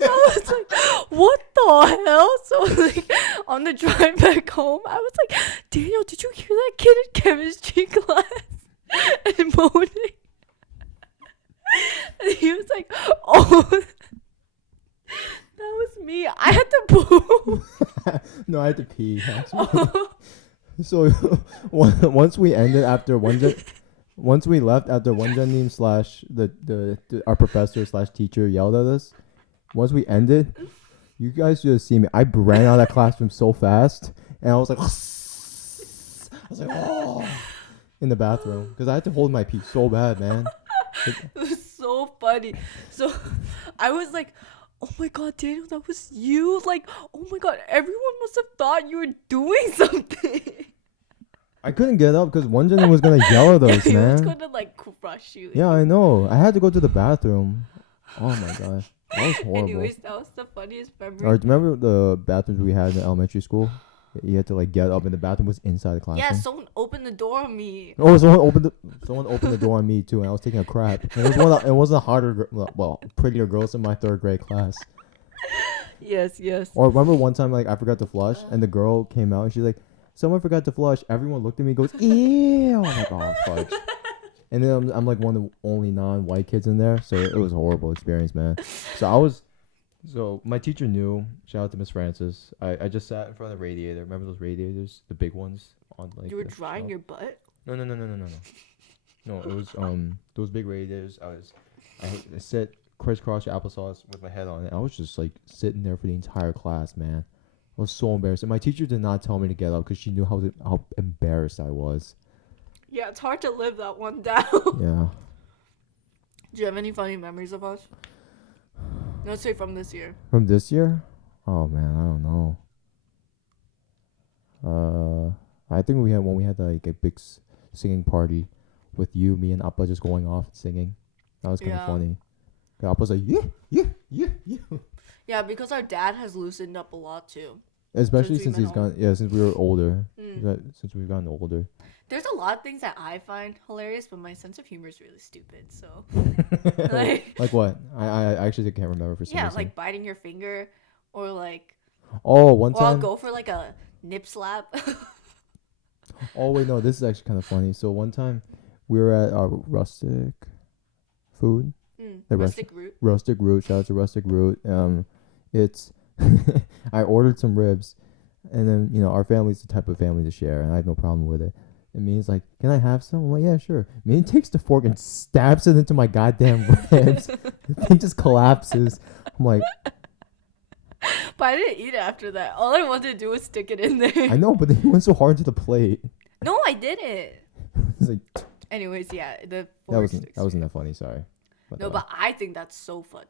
was like, what the hell? So like on the drive back home, I was like, Daniel, did you hear that kid in chemistry class? And moaning. And he was like, oh, that was me. I had to poo. No, I had to pee. So once we ended after once we left after Wonjanim slash the our professor slash teacher yelled at us. Once we ended, you guys should have seen me. I ran out of that classroom so fast, and I was like, oh, in the bathroom because I had to hold my pee so bad, man. It was so funny. So I was like, oh my god, Daniel, that was you. Like, oh my god, everyone must have thought you were doing something. I couldn't get up because Wonjanim was gonna yell at us, He man. was gonna like crush you. Yeah, I know. I had to go to the bathroom. Oh my gosh, that was horrible. Anyways, that was the funniest memory. Or remember the bathrooms we had in elementary school? You had to like get up, and the bathroom was inside the classroom. Yeah, someone opened the door on me. Oh, someone opened the door on me too, and I was taking a crap. And it wasn't a prettier girls in my 3rd grade class. Yes, yes. Or remember one time like I forgot to flush, and the girl came out and she's like, "Someone forgot to flush." Everyone looked at me and goes, "Ew!" I'm like, "Oh, fudge." And then I'm like one of the only non-white kids in there, so it was a horrible experience, man. So my teacher knew. Shout out to Miss Francis. I just sat in front of the radiator. Remember those radiators, the big ones on like. You were the drying shelf? your butt? No. No, it was those big radiators. I sit crisscross your applesauce with my head on it. I was just like sitting there for the entire class, man. I was so embarrassed. And my teacher did not tell me to get up because she knew how embarrassed I was. Yeah, it's hard to live that one down. Yeah. Do you have any funny memories of us? Let's say from this year. From this year? Oh man, I don't know. I think we had like a big singing party with you, me, and Appa just going off and singing. That was kind of funny. Appa's like yeah. Yeah, because our dad has loosened up a lot too. Especially Since since we he's met gone. Yeah, since we were older. Since we've gotten older. There's a lot of things that I find hilarious, but my sense of humor is really stupid. So, like what? I actually can't remember for some reason. like biting your finger, or like. Oh, one time. Or I'll go for like a nip slap. Oh wait, no, this is actually kind of funny. So one time, we were at rustic food. Rustic root. Rustic root. Shout out to rustic root. It's I ordered some ribs, and then our family's the type of family to share, and I have no problem with it. And Minnie's like, "Can I have some?" I'm like, "Yeah, sure." Minnie takes the fork and stabs it into my goddamn ribs. The thing just collapses. I'm like, but I didn't eat it after that. All I wanted to do was stick it in there. I know, but then he went so hard into the plate. No, I didn't. It's like, anyways, yeah, the that wasn't that funny. Sorry. But I think that's so funny.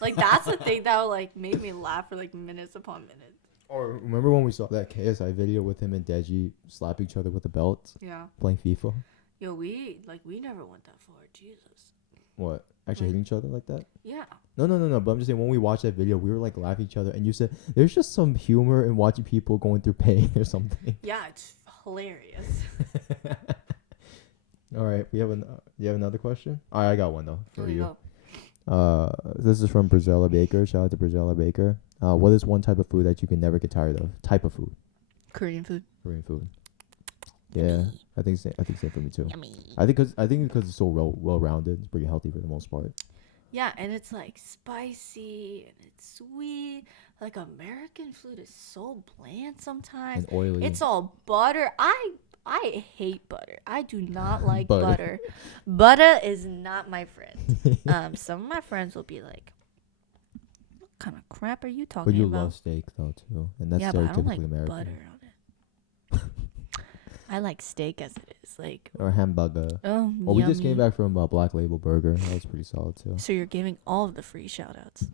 Like that's the thing that like made me laugh for like minutes upon minutes. Or remember when we saw that KSI video with him and Deji slap each other with the belts? Yeah. Playing FIFA. Yo, we never went that far. Jesus. What? Actually hitting each other like that? Yeah. No. But I'm just saying when we watched that video, we were like laughing at each other, and you said there's just some humor in watching people going through pain or something. Yeah, it's hilarious. All right, you have another question? I got one though for you. Go. This is from Brazella Baker. Shout out to Brazella Baker. What is one type of food that you can never get tired of? Type of food. Korean food. Korean food. Yeah, I think same for me too. Yummy. I think because it's so well rounded, it's pretty healthy for the most part. Yeah, and it's like spicy and it's sweet. Like American food is so bland sometimes. And oily. It's all butter. I hate butter. I do not like butter. Butter is not my friend. Some of my friends will be like, "What kind of crap are you talking about?" But you love steak though too, and that's yeah, but I don't stereotypically like American. butter on it. I like steak as it is, like. Or hamburger. Oh, Well, we just yummy. came back from Black Label Burger. That was pretty solid too. So you're giving all of the free shout outs.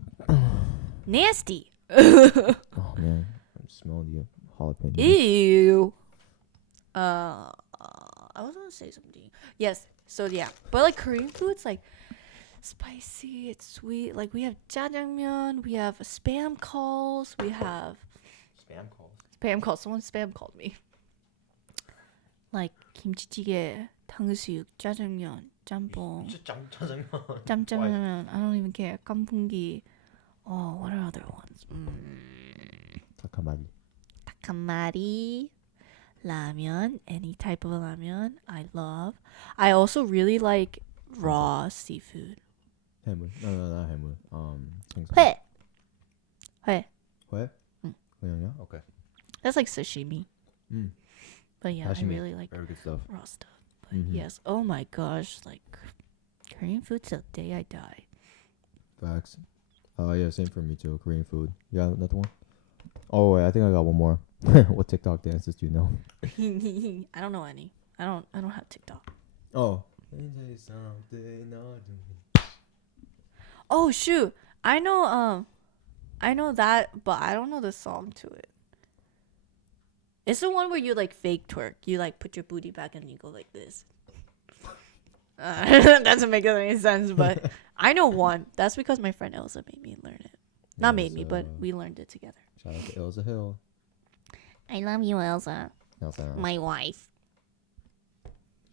Nasty. Oh man, I'm smelling the jalapeno. Ew. I was gonna say something. Yes. So yeah, but like Korean food, it's like spicy. It's sweet. Like we have jjajangmyeon. We have spam calls. We have Spam calls. spam calls. Someone spam called me. Like kimchi-jjigae, 탕수육, jjajangmyeon, 짬뽕, 짬짜면. I don't even care. 깐풍기. Oh, what are other ones? Takamari. 닭한마리, ramen, any type of ramen, I love. I also really like raw seafood. 해물. No, not 해물. 생선. 회. 회. 회? 응. 그냥요? Okay. That's like sashimi. But yeah, Sashimi. I really like Very good stuff. raw stuff. But yes, oh my gosh, like Korean food till the day I die. Facts. Yeah, same for me too. Korean food. You got another one? Oh wait, I think I got one more. What TikTok dances do you know? I don't know any. I don't have TikTok. Oh. Oh shoot. I know that, but I don't know the song to it. It's the one where you like fake twerk. You like put your booty back and you go like this. That doesn't make any sense, but I know one. That's because my friend Elsa made me learn it. Not made me, but we learned it together. Shout out to Elsa Hill. I love you, Elsa. Elsa. My wife.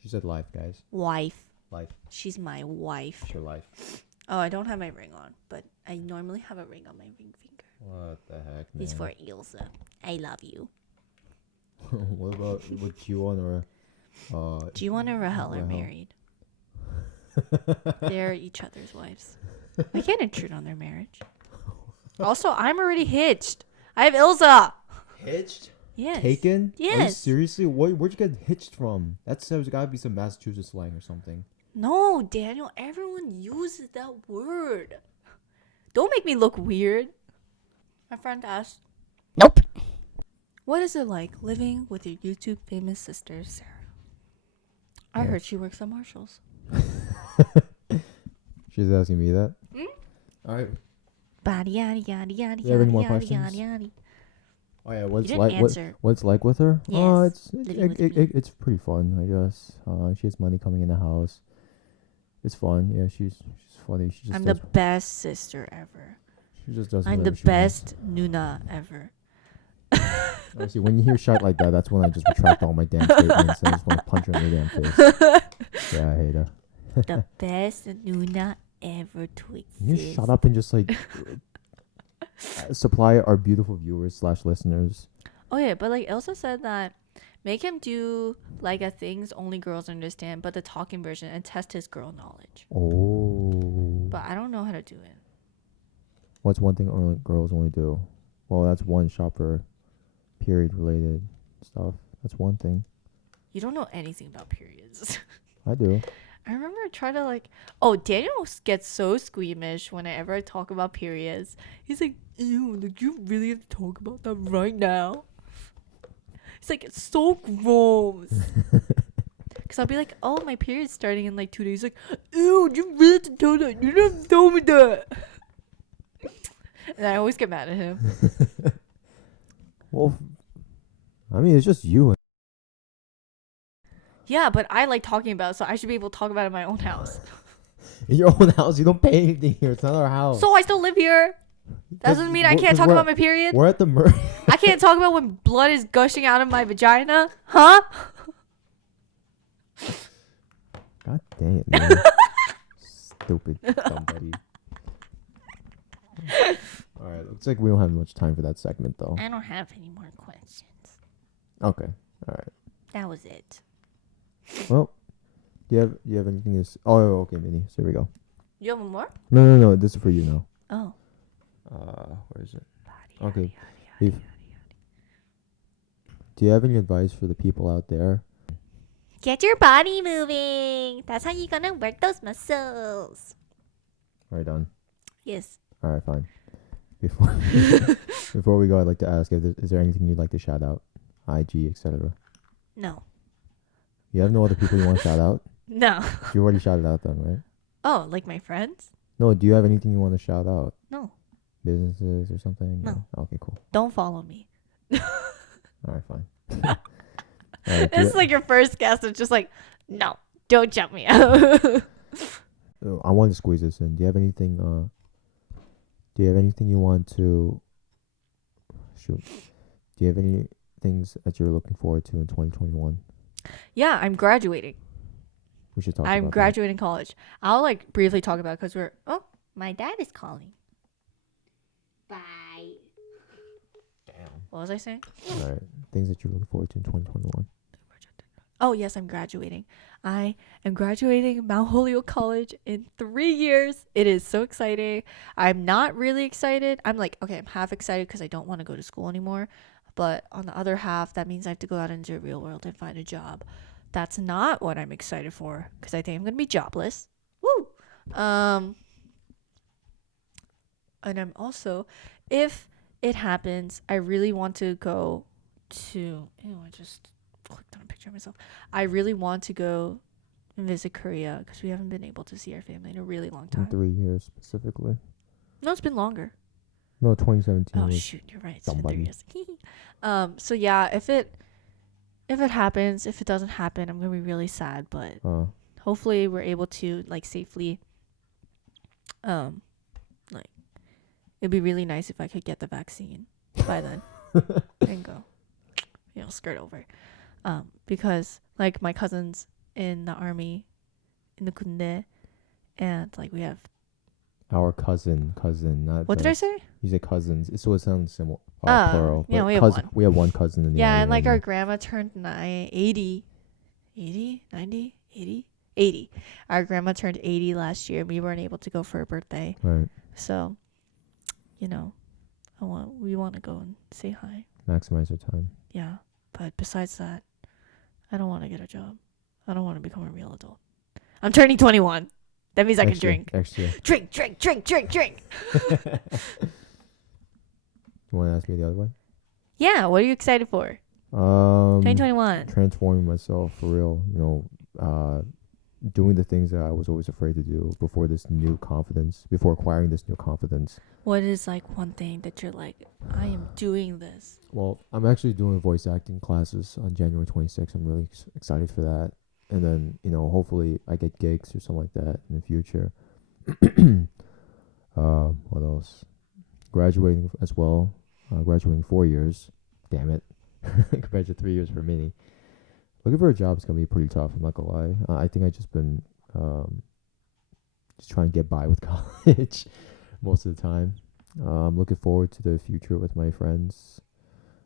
She said life, guys. Wife. Life. She's my wife. It's your life. Oh, I don't have my ring on, but I normally have a ring on my ring finger. What the heck, man? It's for Elsa. I love you. What about with Jiwon or Jiwon and Rahel are Rahel. married. They're each other's wives. I can't intrude on their marriage. Also, I'm already hitched. I have Ilza. hitched? Yes. Taken? Are you Yes. seriously? Where'd you get hitched from? There's gotta be some Massachusetts slang or something. No, Daniel. Everyone uses that word. Don't make me look weird. My friend asked. Nope. What is it like living with your YouTube famous sister, Sarah? I heard she works at Marshall's. She's asking me that. All right. Body yada yada yada You have any more yada questions? yada. Oh yeah, what's didn't like answer. what's like with her? Oh, Yes, it's living with me. it's pretty fun, I guess. She has money coming in the house. It's fun. Yeah, she's funny. She just I'm does, the best sister ever. she just does. I'm the whatever she wants. best Nuna ever. Honestly, when you hear shit like that, that's when I just retract all my damn statements. I just want to punch her in the damn face. Yeah, I hate her. The best Nuna ever to Can exist. you shut up and just like supply our beautiful viewers / listeners? Oh yeah, but like Elsa said that make him do like a things only girls understand, but the talking version, and test his girl knowledge. Oh. But I don't know how to do it. What's one thing only girls only do? Well, that's one shop for period related stuff. That's one thing. You don't know anything about periods. I do. I remember I tried to like, oh, Daniel gets so squeamish whenever I talk about periods. He's like, ew, like you really have to talk about that right now? He's like, it's so gross. Because I'll be like, oh, my period's starting in like 2 days. He's like, ew, you really have to tell that. You don't have to tell me that. And I always get mad at him. Well, I mean, it's just you. Yeah, but I like talking about it, so I should be able to talk about it in my own house. In your own house, you don't pay anything here. It's not our house. So I still live here. That doesn't mean I can't talk about my period. We're at the I can't talk about when blood is gushing out of my vagina. Huh? God dang it, man. Stupid somebody. Alright, looks like we don't have much time for that segment, though. I don't have any more questions. Okay, alright. That was it. Well, do you have anything to oh, okay, Minnie. So here we go. You have one more? No. This is for you now. Oh. Where is it? Yada, Okay. yada, yada, If- Do you have any advice for the people out there? Get your body moving. That's how you're gonna work those muscles. Alright, done. Yes. Alright, fine. Before before we go, I'd like to ask is there anything you'd like to shout out? IG, etc. No. You have no other people you want to shout out? No. You already shouted out them, right? Oh, like my friends? No, do you have anything you want to shout out? No. Businesses or something? No. Okay, cool. Don't follow me. Alright, fine. Alright, This is like your first guest. It's just like, no, don't jump me out. I want to squeeze this in. Do you have anything you want to shoot? Do you have any things that you're looking forward to in 2021? Yeah, I'm graduating. We should talk I'm about graduating college. I'll like briefly talk about it because my dad is calling. Bye. that. Damn. What was I saying? Alright. Things that you're looking forward to in 2021. Oh, yes, I'm graduating. I am graduating Mount Holyoke College in 3 years. It is so exciting. I'm not really excited. I'm like, okay, I'm half excited because I don't want to go to school anymore. But on the other half, that means I have to go out into the real world and find a job. That's not what I'm excited for because I think I'm going to be jobless. Woo! And I'm also, if it happens, I really want to go to, I just clicked on a picture of myself. I really want to go and visit Korea because we haven't been able to see our family in a really long In time. 3 years specifically. No, it's been longer. No, 2017 Oh was shoot, you're right. It's been somebody. 3 years. So yeah, if it happens, if it doesn't happen, I'm gonna be really sad. But hopefully we're able to like safely. Like it'd be really nice if I could get the vaccine by then and go. skirt over. Because like my cousins in the army, in the 군대, and like we have Our cousin, not what did I say? You said cousins, so it sounds similar, Oh, plural. yeah, but we have one. We have one cousin in the Yeah, army and like right our now. grandma turned 80, 90, 80, 80. Our grandma turned 80 last year. We weren't able to go for her birthday. Right. So, we want to go and say hi. Maximize your time. Yeah. But besides that, I don't want to get a job. I don't want to become a real adult. I'm turning 21. That means I can drink. Extra. Drink, drink, drink, drink, drink. You want to ask me the other way? Yeah, what are you excited for? 2021. Transforming myself for real. Doing the things that I was always afraid to do before acquiring this new confidence. What is like one thing that you're like, I am doing this? Well, I'm actually doing voice acting classes on January 26th. I'm really excited for that. And then, hopefully I get gigs or something like that in the future. What else? Graduating as well. Graduating 4 years. Damn it. Compared to 3 years for me. Looking for a job is going to be pretty tough, I'm not going to lie. I think I've just been just trying to get by with college most of the time. I'm looking forward to the future with my friends.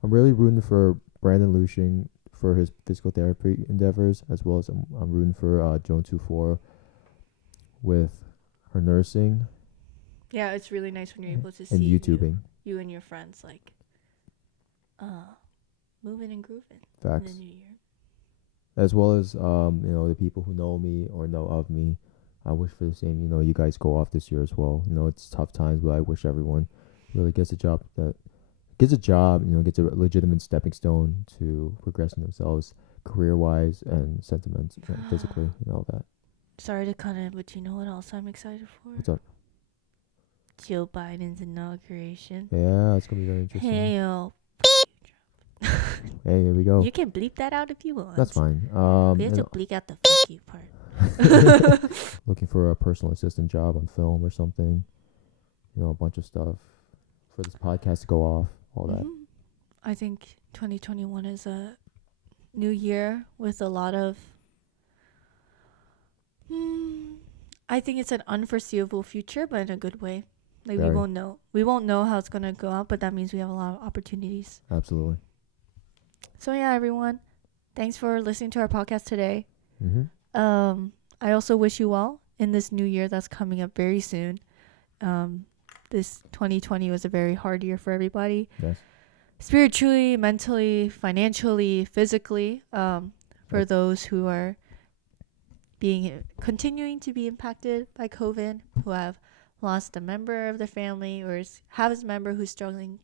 I'm really rooting for Brandon Lushing for his physical therapy endeavors, as well as I'm rooting for Joan 24 with her nursing. Yeah, it's really nice when you're able to and see YouTubing. You and your friends like moving and grooving Facts. in the new year. As well as the people who know me or know of me. I wish for the same, you guys go off this year as well. It's tough times, but I wish everyone really gets a job, gets a legitimate stepping stone to progressing themselves career-wise and physically and all that. Sorry to cut in, but you know what else I'm excited for? What's up? Joe Biden's inauguration. Yeah, it's going to be very interesting. Hey, yo. Hey, here we go. You can bleep that out if you want. That's fine. We have to bleep out the fuck you part. Looking for a personal assistant job on film or something. A bunch of stuff for this podcast to go off, all that. I think 2021 is a new year with a lot of... I think it's an unforeseeable future, but in a good way. Like, we won't know. We won't know how it's going to go out, but that means we have a lot of opportunities. Absolutely. So, yeah, everyone. Thanks for listening to our podcast today. I also wish you well in this new year that's coming up very soon. This 2020 was a very hard year for everybody. Yes. Spiritually, mentally, financially, physically. For those who are continuing to be impacted by COVID, who have lost a member of their family or have a member who's struggling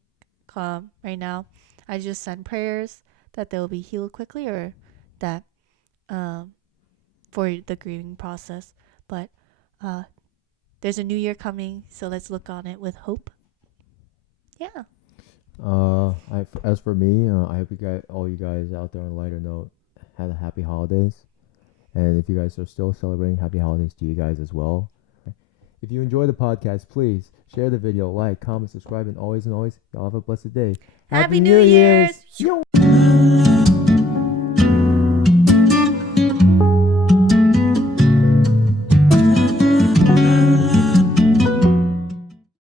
right now, I just send prayers that they'll be healed quickly, or that for the grieving process. But there's a new year coming, so let's look on it with hope. Yeah. As for me, I hope all you guys out there on a lighter note had a happy holidays. And if you guys are still celebrating, happy holidays to you guys as well. If you enjoy the podcast, please share the video, like, comment, subscribe, and always, y'all have a blessed day. Happy New Year's! Yo!